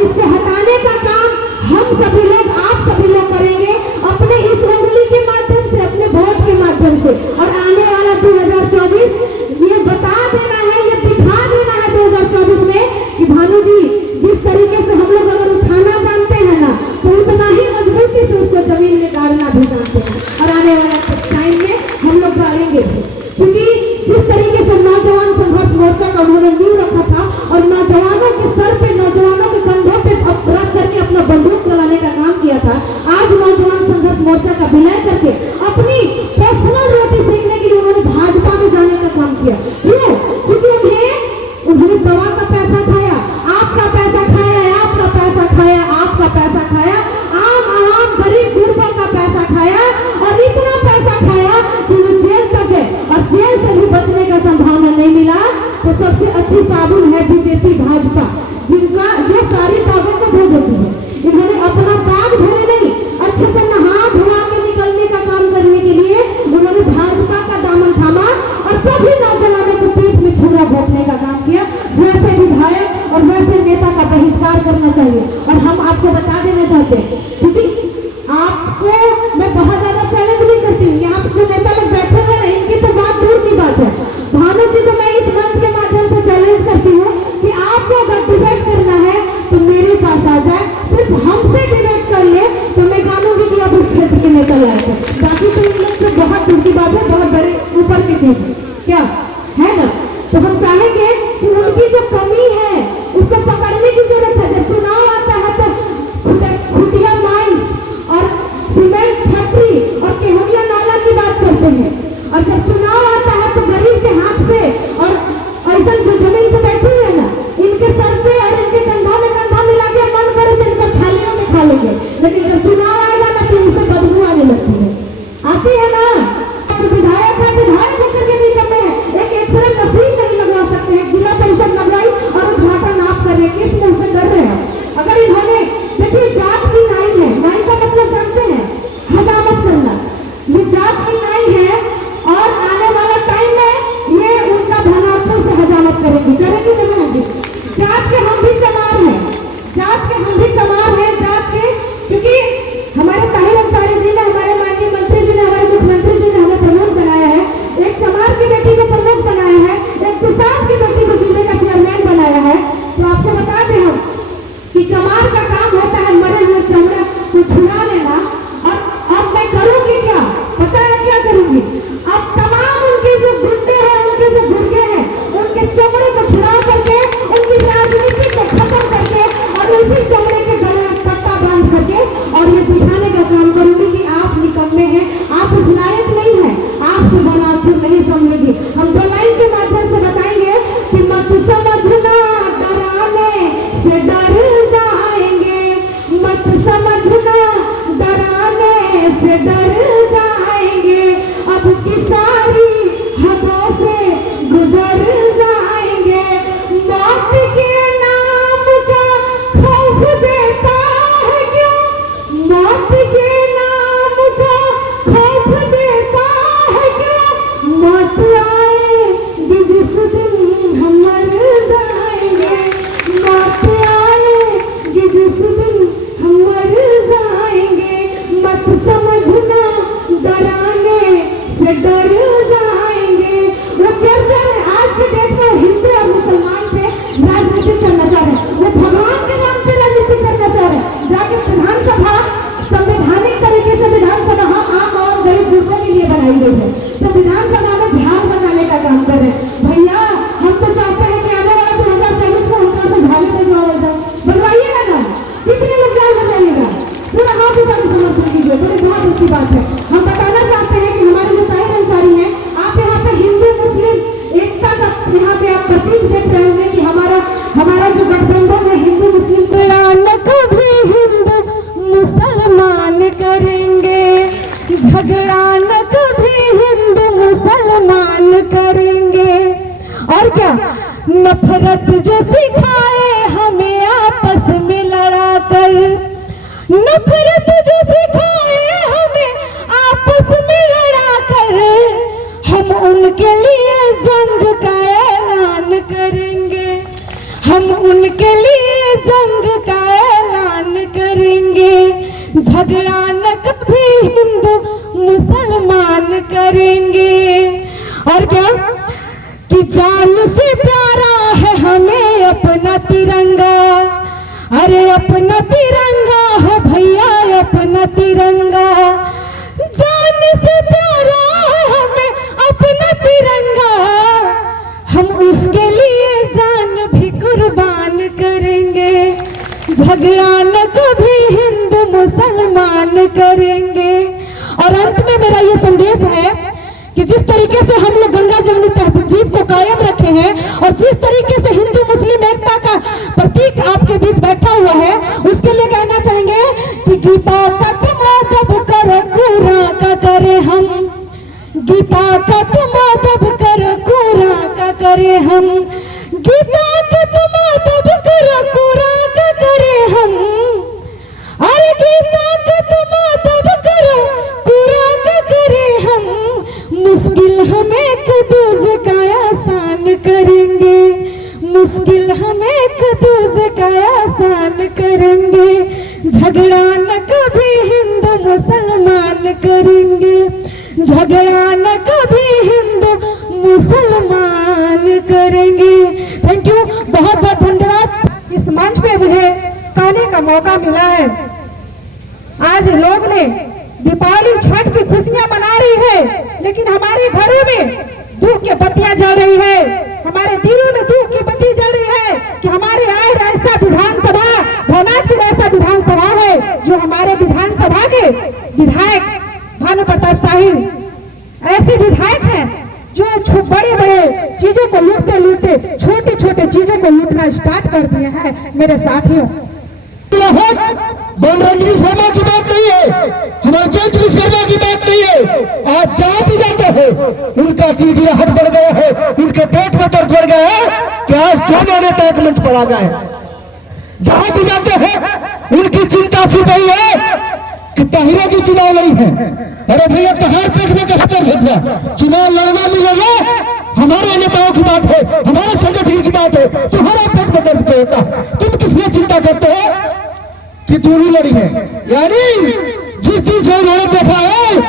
और इससे हटाने का काम हम सभी लोग, आप सभी लोग करेंगे अपने इस उंगली के माध्यम से, अपने वोट के माध्यम से। और आने वाला 2024 ये बता देना है, ये दिखा देना है 2024 में कि भानु जी जिस तरीके से हम लोग अगर उठाना जानते हैं ना, तो उतना ही मजबूती से उसको जमीन में गाड़ना भी जानते हैं। और आने वाला टाइम में हम लोग गाड़ेंगे, क्योंकि जिस तरीके से नौजवान संघर्ष मोर्चा का उन्होंने नींव रखा था और नौजवानों के सर पे, नौजवानों के कंधों पे रख करके अपना बंदूक चलाने का काम किया था, आज नौजवान संघर्ष मोर्चा का विलय करके अपनी पर्सनल रोटी सीखने के लिए उन्होंने भाजपा में जाने का काम किया। क्यों? क्योंकि उन्होंने दवा का पैसा खाया, आपका पैसा खाया, आपका पैसा खाया, आपका पैसा खाया, आम गरीब गुरबा का पैसा खाया और इतना पैसा खाया कि वो जेल तक है और जेल से भी बचने का संभावना नहीं मिला। तो सबसे अच्छी साबुन है बीजेपी भाजपा, जिनका जो सारी दागों को धो देती है। इन्होंने अपना दाग धोने नहीं, अच्छे से नहा धुआ के निकलने का काम करने के लिए उन्होंने भाजपा का दामन थामा और सभी नौजवानों को पीठ में छुरा घोंपने का काम किया। वैसे विधायक और वैसे नेता का बहिष्कार करना चाहिए। और हम आपको बता देना चाहते हैं, क्योंकि आपको मैं बहुत ज्यादा चैलेंज नहीं करती हूँ, यहाँ पे नेता लोग बैठे हुए हैं, इनकी तो बात दूर की बात है। भानु जी को मैं इस मंच के माध्यम से चैलेंज करती हूँ कि आपको अगर डिबेट करना है तो मेरे पास आ जाए, सिर्फ हमसे डिबेट कर ले तो मैं जानूंगी कि आप उस क्षेत्र के नेता लायक है। बाकी तो इन लोग से बहुत दूर की बात है, बहुत बड़े ऊपर की चीज है, क्या है ना। तो हम चाहेंगे कि उनकी जो कमी है उसको पकड़ने की जरूरत है। जब चुनाव आता है तो खुटिया माइंस और सीमेंट फैक्ट्री और केहुनिया नाला की बात करते हैं, और जब चुनाव आता है तो गरीब के हाथ पे और ऐसा जो जमीन पे बैठे हुए ना, इनके सर पे और इनके कंधा में कंधा मिला के मन करे तो इनका थालियों में खा लेंगे। लेकिन जब चुनाव आएगा ना तो इनसे बदबू आने लगती है, आती है ना। विधायक है, विधायक होकर के नहीं करते हैं, एक एक्सरे मशीन नहीं लगवा सकते हैं, जिला परिषद लगवाई और उद्घाटन आप कर रहे हैं, किस मुंह से कर रहे हैं। अगर इन्होंने, देखिए जात की नाई है, नाई का मतलब जानते हैं, हजामत करना, ये जात की नाई है और आने वाला टाइम में ये उनका भावनात्मक से हजामत करेगी, करेगी नहीं होगी। जात के हम भी चमार हैं, जात के हम भी चमार हैं, जात के, क्योंकि हमारे ताहिर अंसारी जी ने, हमारे माननीय मंत्री जी ने, हमारे मुख्यमंत्री जी ने हमें प्रमुख बनाया है, एक चमार की बेटी को प्रमुख बनाया है, एक किसान की बेटी को जिले का चेयरमैन बनाया है। तो आपको बता दें हम कि चमार का काम होता है मरे हुए चमड़े को छुड़ा लेना। और अब मैं करूंगी क्या, पता है क्या करूंगी, अब तमाम उनके जो गुंडे हैं, उनके जो गुर्गे हैं, उनके चमड़े को छुड़ा करके, उनकी राजनीति को खत्म करके और उसी चमड़े के गले में पट्टा बांध करके और ये दिखाने का काम करूंगी कि आप निकम्मे हैं, आप उस लायक नहीं है, आपसे बड़ा फिर नहीं समझेगी। हम दो लाइन के माध्यम से बताएंगे कि मत समझना डराने से डर जाएंगे, मत समझना डराने से डर जाएंगे, अब की सारी हदों से गुजर जाएंगे। मौत के नाम का खौफ देता है क्यों, मौत के नाम का खौफ देता है क्यों, मौत आएगी जिस दिन हम मर जाएंगे, मौत आएगी जिस दिन हम मर जाएंगे, मत समझना डराने से डर जाएंगे। वो कहते हैं आज के डेट में हिंदू और मुसलमान पे राजनीति करना चाह रहे हैं, वो भगवान के नाम पे राजनीति करना चाह रहे हैं। जाके विधानसभा संवैधानिक तरीके से विधानसभा आम और गरीब लोगों के लिए बनाई गई है, तो विधानसभा में ध्यान बनाने का काम कर रहे हैं। भैया हम तो चाहते हैं कि आने वाला 2024 में उनका से झाले बजवाया जाए, बनवाइएगा ना, कितने लोग जाए बजाइएगा, पूरा हाथ उठा के समर्थन कीजिए, बड़ी बहुत अच्छी बात है। हम बताना चाहते हैं कि हमारे जो ताहिर अंसारी हैं, आप यहाँ पे हिंदू मुस्लिम एकता का यहाँ पे आप प्रतीक देख रहे होंगे कि हमारा जो गठबंधन है हिंदू मुस्लिम, कभी हिंदू मुसलमान करेंगे, झगड़ा न कभी हिंदू मुसलमान करेंगे। और क्या, नफरत जो सिखाए हमें आपस में लड़ा कर, नफरत जो सिखाए हमें आपस में लड़ा कर, हम उनके लिए जंग का ऐलान करेंगे, हम उनके लिए जंग का झगड़ा न कभी हिंदू मुसलमान करेंगे। और क्या कि जान से प्यारा है हमें अपना तिरंगा, अरे अपना तिरंगा हो भैया अपना तिरंगा, जान से प्यारा है हमें अपना तिरंगा, हम उसके लिए जान भी कुर्बान करेंगे। झगड़ा न कभी हिंदू मुसलमान करेंगे। और अंत में मेरा ये संदेश है कि जिस तरीके से हम लोग गंगा जमुनी तहजीब को कायम रखे हैं और जिस तरीके से हिंदू मुस्लिम एकता का प्रतीक आपके बीच बैठा हुआ है, उसके लिए कहना चाहेंगे कि गीता का तुम अदब करो कूड़ा का करे हम, गीता का तुम अदब करो कूड़ा का करे हम, गीता का तुम अदब करो कूड़ा का करे हम, अरे गीता का तुम अदब करो कूड़ा का करे हम, मुश्किल हम एक दूसरे का आसान करेंगे, मुश्किल हम एक दूसरे का आसान करेंगे। झगड़ा न कभी हिंदू मुसलमान करेंगे, झगड़ा न कभी हिंदू मुसलमान करेंगे। थैंक यू, बहुत बहुत धन्यवाद। इस मंच पे मुझे कहने का मौका मिला है। आज लोग ने दीपावली छठ की खुशियां मना रही है, लेकिन हमारे घरों में दुख की बत्तियां जल रही है, हमारे दिलों में दुख की बत्ती जल रही है कि हमारे आए रास्ता विधानसभा भवनाथपुर ऐसा विधानसभा है जो हमारे विधानसभा के विधायक भानु प्रताप साहिल ऐसे विधायक हैं जो बड़े बड़े चीजों को लूटते लूटते छोटे छोटे चीजों को लूटना स्टार्ट कर दिए हैं। मेरे साथियों, रंजनी शर्मा की बात नहीं है, हमारे जयंत विश्वकर्मा की बात नहीं है। आज जहाँ भी जाते हैं उनका चिड़चिड़ाहट बढ़ गया है, उनके पेट में दर्द बढ़ गया है कि आज दोनों नेता एक मंच पर आ गए। जहाँ भी जाते हैं उनकी चिंता सिर्फ यही है कि ताहिरा की चुनाव लड़ी है। अरे भैया तहार पेट में कहा कर भेजना, चुनाव लड़ना मिलेगा, हमारे नेताओं की बात है, हमारे संगठन की बात है, तुम्हारा पेट में दर्द होता, तुम किस लिए चिंता करते हो कि दूरी लड़ी है। यानी जिस दिन से उन्होंने देखा है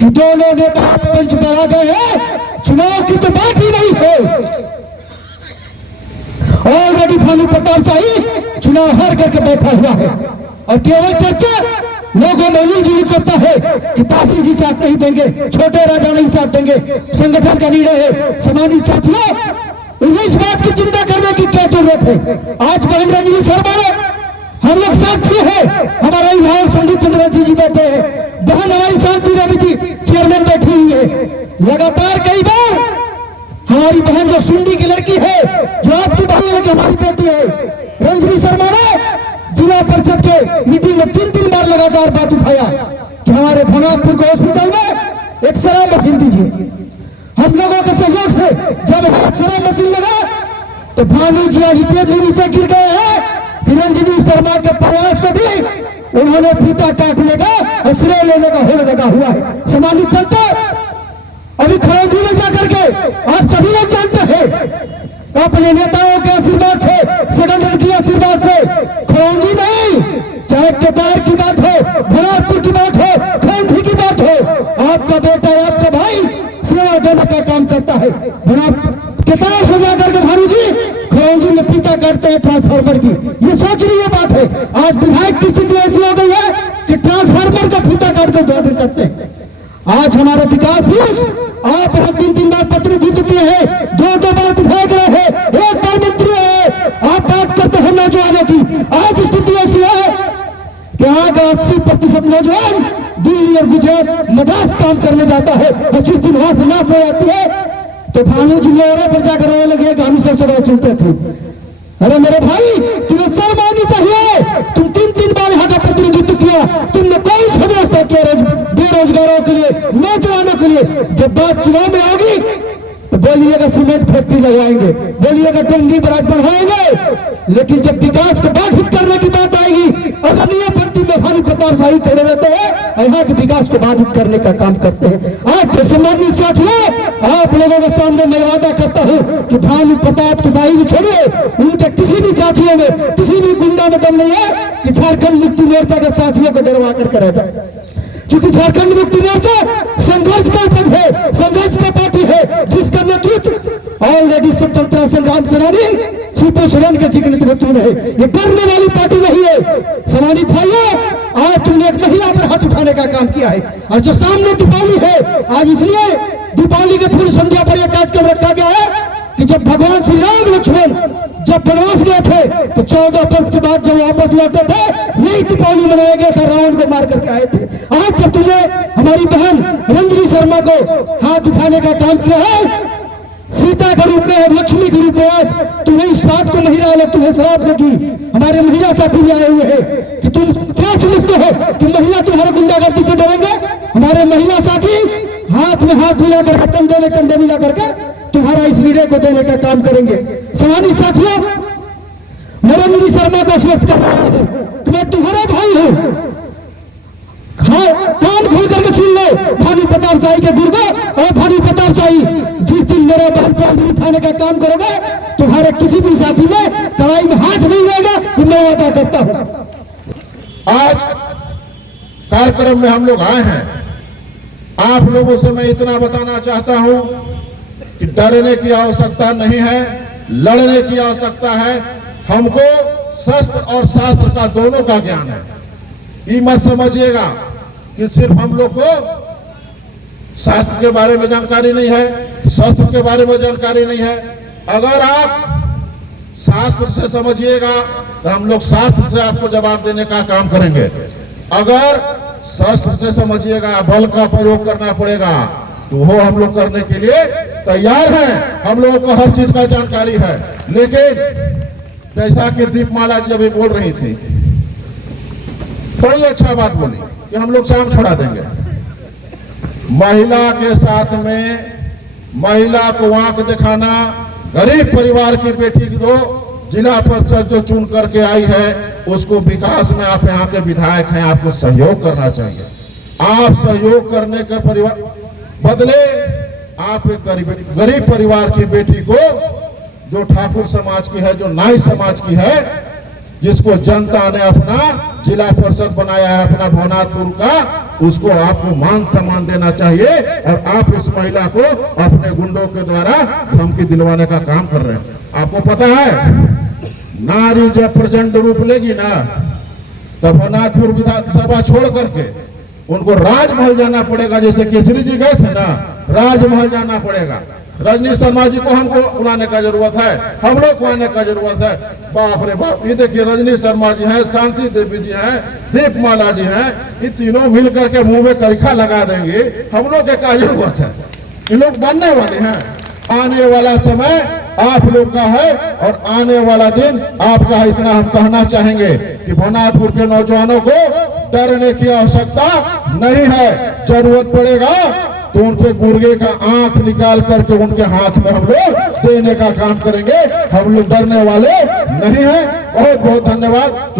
कि दोनों नेता मंच पर आ गए हैं, चुनाव की तो बात ही नहीं है। ऑलरेडी भानु प्रताप शाही चुनाव हार करके बैठा हुआ है और केवल चर्चा लोगों में मिलजुल करता है कि ताफरी जी साथ नहीं देंगे, छोटे राजा नहीं साथ देंगे, संगठन का निर्णय है। सम्मानित साथियों, इस बात की चिंता करने की क्या जरूरत है। आज बहन रंजनी शर्मा ने हम लोग साक्षी है, हमारा अभिभावक संदीप चंद्रवंशी जी बैठे हैं, बहन हमारी शांति रवि जी चेयरमैन बैठी हुई है। लगातार कई बार हमारी बहन जो सुंडी की लड़की है, जो आपकी बहन है कि हमारी बेटी है, रंजनी शर्मा ने जिला परिषद के मीटिंग में 3 बार लगातार बात उठाया कि हमारे भवनाथपुर के हॉस्पिटल में एक शराब मशीन दीजिए। हम लोगों के सहयोग से जब शराब मशीन लगा तो भानु जी आज नीचे गिर गए हैं। रंजनी शर्मा के प्रयास को भी उन्होंने फीता काटने का और श्रेय लेने का होड़ लगा हुआ है। सम्मानित जनता, अभी खड़ौदी में जाकर के आप सभी लोग जानते हैं अपने नेताओं के आशीर्वाद से, संगठन के आशीर्वाद से, खड़ौदी नहीं, चाहे केदार की बात हो, भरतपुर की बात हो, खड़ौदी की बात हो, आपका बेटा आपका भाई सेवा देने का काम करता है। केदार से जाकर के भानु जी खड़ौदी में पीता करते हैं ट्रांसफार्मर की। ये सोचनीय बात है। आज विधायक की स्थिति ऐसी हो गई है कि ट्रांसफार्मर का फीता काट कर उद्घाटन करते हैं। आज हमारे विकास भी आप हम 3 बार प्रतिनिधित्व किए हैं, 2 बार विधायक रहे हैं, 1 बार मंत्री रहे। आप बात करते हैं नौजवानों की। आज स्थिति ऐसी है कि आज 80% नौजवान दिल्ली और गुजरात मद्रास काम करने जाता है और जिस दिन वहां से नाश हो जाती है तो भानु जी लोरे पर जाकर रोने लगे कि हम सबसे बड़ा चुनते थे। अरे मेरे भाई, तुम्हें शर्म आनी चाहिए। तुम 3 बार यहाँ का प्रतिनिधित्व किया, तुमने कोई व्यवस्था किया बेरोजगारों के लिए, नौजवानों के लिए। जब बात चुनाव में होगी तो बोलिएगा सीमेंट फैक्ट्री लगाएंगे, बोलिएगा डोंगी बराज बढ़ाएंगे, लेकिन जब विकास को बाधित करने की बात आएगी, अगर ये पंक्ति में भानु प्रताप शाही खड़े रहते हैं, यहाँ के विकास को बाधित करने का काम करते हैं। आज सम्मानित साथियों, आप लोगों के सामने मैं वादा करता हूँ कि भानु प्रताप शाही जी छोड़िए, उनके किसी भी साथियों में, किसी भी गुंडा में दम नहीं है कि झारखंड मुक्ति मोर्चा के साथियों को डरवा करके रह जाए। क्योंकि झारखंड मुक्ति मोर्चा संघर्ष का पद है, संघर्ष का पार्टी है, जिसका नेतृत्व ऑलरेडी स्वतंत्रता संग्राम सेनानी सीपू सोरेन के जी के नेतृत्व में है। ये डरने वाली पार्टी नहीं है। सम्मानित भाइयों, आज तुमने एक महिला पर हाथ उठाने का काम किया है, और जो सामने दीपावली है, आज इसलिए दीपावली के पूर्व संध्या पर यह कार्यक्रम रखा गया है कि जब भगवान श्री राम लक्ष्मण जब वनवास गए थे तो 14 वर्ष के बाद जब वापस लौटे थे, यही दीपावली मनाया गया था, रावण को मार करके आए थे। आज जब तुमने हमारी बहन रंजनी शर्मा को हाथ उठाने का काम किया है, सीता के रूप में और लक्ष्मी के रूप में, आज तुम्हें इस बात को महिला लोग तुम्हें शराब देगी। हमारे महिला साथी भी आए हुए हैं कि तुम क्या समझते हो कि महिला तुम्हारे गुंडागर्दी से डरेंगे? हमारे महिला साथी हाथ में हाथ मिलाकर, कंधे में कंधे मिला करके तुम्हारा इस वीडियो को देने का काम करेंगे। सम्मानित साथियों, नरेंद्र शर्मा को आश्वस्त कर रहा हूं कि मैं तुम्हारा भाई हूं। कान खोल करके सुन लो, भानु प्रताप शाही के गुर्गो और भानु प्रताप शाही, जिस दिन मेरे बहन पर उठाने का काम करोगे, तुम्हारे किसी भी साथी में कड़ाई में हाथ नहीं रहेगा, ये मैं वादा करता हूं। आज कार्यक्रम में हम लोग आए हैं, आप लोगों से मैं इतना बताना चाहता हूं कि डरने की आवश्यकता नहीं है, लड़ने की आवश्यकता है। हमको शस्त्र और शास्त्र का दोनों का ज्ञान है। ये मत समझिएगा कि सिर्फ हम लोग को शास्त्र के बारे में जानकारी नहीं है, शस्त्र के बारे में जानकारी नहीं है। अगर आप शास्त्र से समझिएगा तो हम लोग शास्त्र से आपको जवाब देने का काम करेंगे। अगर शस्त्र से समझिएगा, बल का प्रयोग करना पड़ेगा, तो वो हम लोग करने के लिए तैयार हैं। हम लोगों को हर चीज का जानकारी है। लेकिन जैसा कि दीपमाला जी अभी बोल रही थी, बड़ी अच्छा बात बोली कि हम लोग शाम छोड़ा देंगे। महिला के साथ में महिला को आंख दिखाना, गरीब परिवार की बेटी को जिला परिषद जो चुन करके आई है, उसको विकास में आप यहाँ के विधायक हैं, आपको सहयोग करना चाहिए। आप सहयोग करने के परिवार बदले आप एक गरीब परिवार की बेटी को, जो ठाकुर समाज की है, जो नाई समाज की है, जिसको जनता ने अपना जिला परिषद बनाया है, अपना भवनाथपुर का, उसको आपको मान सम्मान देना चाहिए। और आप इस महिला को अपने गुंडों के द्वारा धमकी दिलवाने का काम कर रहे हैं। आपको पता है, नारी जब प्रचंड रूप लेगी ना, तब भवनाथपुर विधानसभा छोड़ करके उनको राजमहल जाना पड़ेगा। जैसे केसरी जी गए थे ना, राजमहल जाना पड़ेगा। रजनी शर्मा जी को हमको बुलाने का जरूरत है, हम लोग को आने का जरूरत है। बाप रे बाप, ये देखिए, रजनी शर्मा जी हैं, शांति देवी जी हैं, दीपमाला जी हैं, ये तीनों मिल करके मुंह में करिखा लगा देंगे। हम लोग के क्या जरूरत है? ये लोग बनने वाले हैं। आने वाला समय आप लोग का है और आने वाला दिन आपका है। इतना हम कहना चाहेंगे कि भवनाथपुर के नौजवानों को डरने की आवश्यकता नहीं है। जरूरत पड़ेगा तो उनके गुर्गे का आंख निकाल करके उनके हाथ में हम लोग देने का काम करेंगे। हम लोग डरने वाले नहीं हैं। बहुत बहुत धन्यवाद।